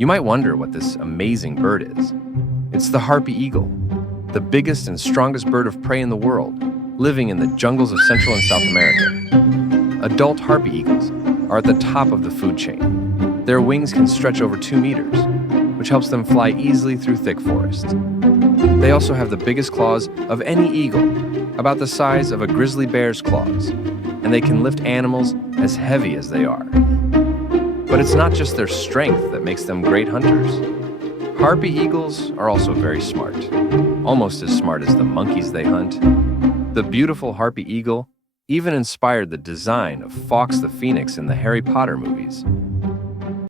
You might wonder what this amazing bird is. It's the Harpy Eagle, the biggest and strongest bird of prey in the world, living in the jungles of Central and South America. Adult Harpy Eagles are at the top of the food chain. Their wings can stretch over 2 meters, which helps them fly easily through thick forests. They also have the biggest claws of any eagle, about the size of a grizzly bear's claws, and they can lift animals as heavy as they are. But it's not just their strength that makes them great hunters. Harpy eagles are also very smart, almost as smart as the monkeys they hunt. The beautiful Harpy Eagle even inspired the design of Fawkes the Phoenix in the Harry Potter movies.